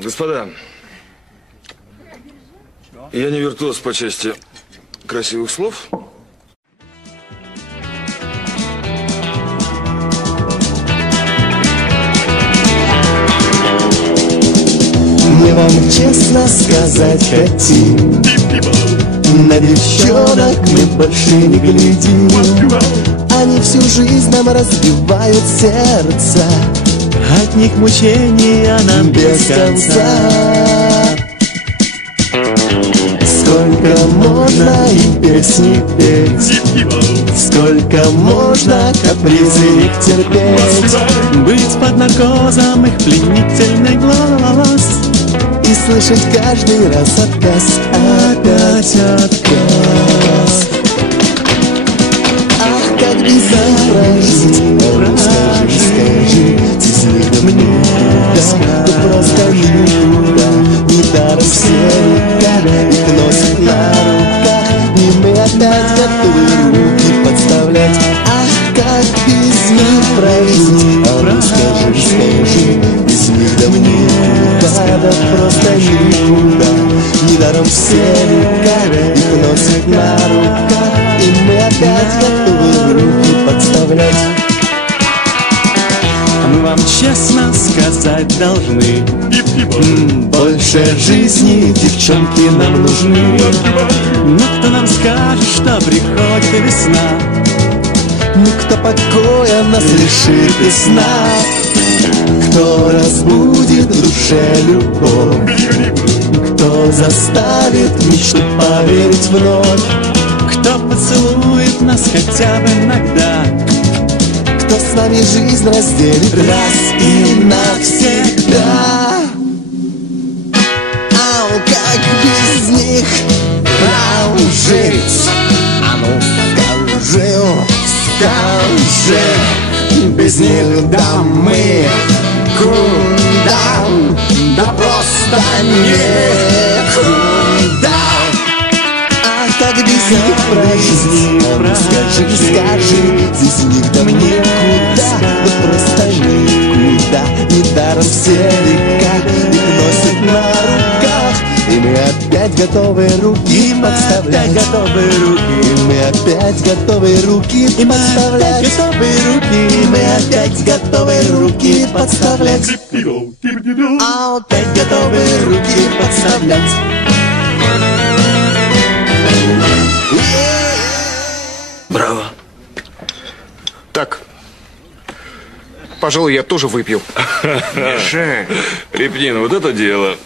Господа, я не виртуоз по части красивых слов. Мы вам честно сказать хотим. На девчонок мы больше не глядим. Они всю жизнь нам разбивают сердца От них мучения нам без конца. Сколько можно им песни петь? Сколько можно капризы их терпеть? Быть под наркозом их пленительный глаз И слышать каждый раз отказ. Опять отказ. Ах, как без никуда Да просто никуда Недаром все река Их носят на руках И мы опять готовы руки подставлять. Ах, как без них прожить А ну скажи, скажи Без них да мне никуда Да просто никуда Недаром все река Их носят на руках И мы опять готовы руки подставлять мы вам честно сказать должны. Больше жизни девчонки нам нужны. Но кто нам скажет, что приходит весна? Никто покоя нас лишит и сна? Кто разбудит в душе любовь? Кто заставит мечту поверить вновь? Кто поцелует нас хотя бы иногда? Кто нами жизнь разделит. Раз и навсегда. Ау, как без них. Прожить А ну скажи, скажи Без них да мы. Куда? Да просто А прожить А ну скажи, скажи Без них да мне куда Да просто никуда. Недаром все века Их носят на руках И мы опять готовы руки подставлять. готовы руки. И мы опять готовы руки подставлять. готовы руки. И мы опять готовы руки подставлять. А опять готовы руки подставлять пожалуй, я тоже выпью. Репнин, вот это дело.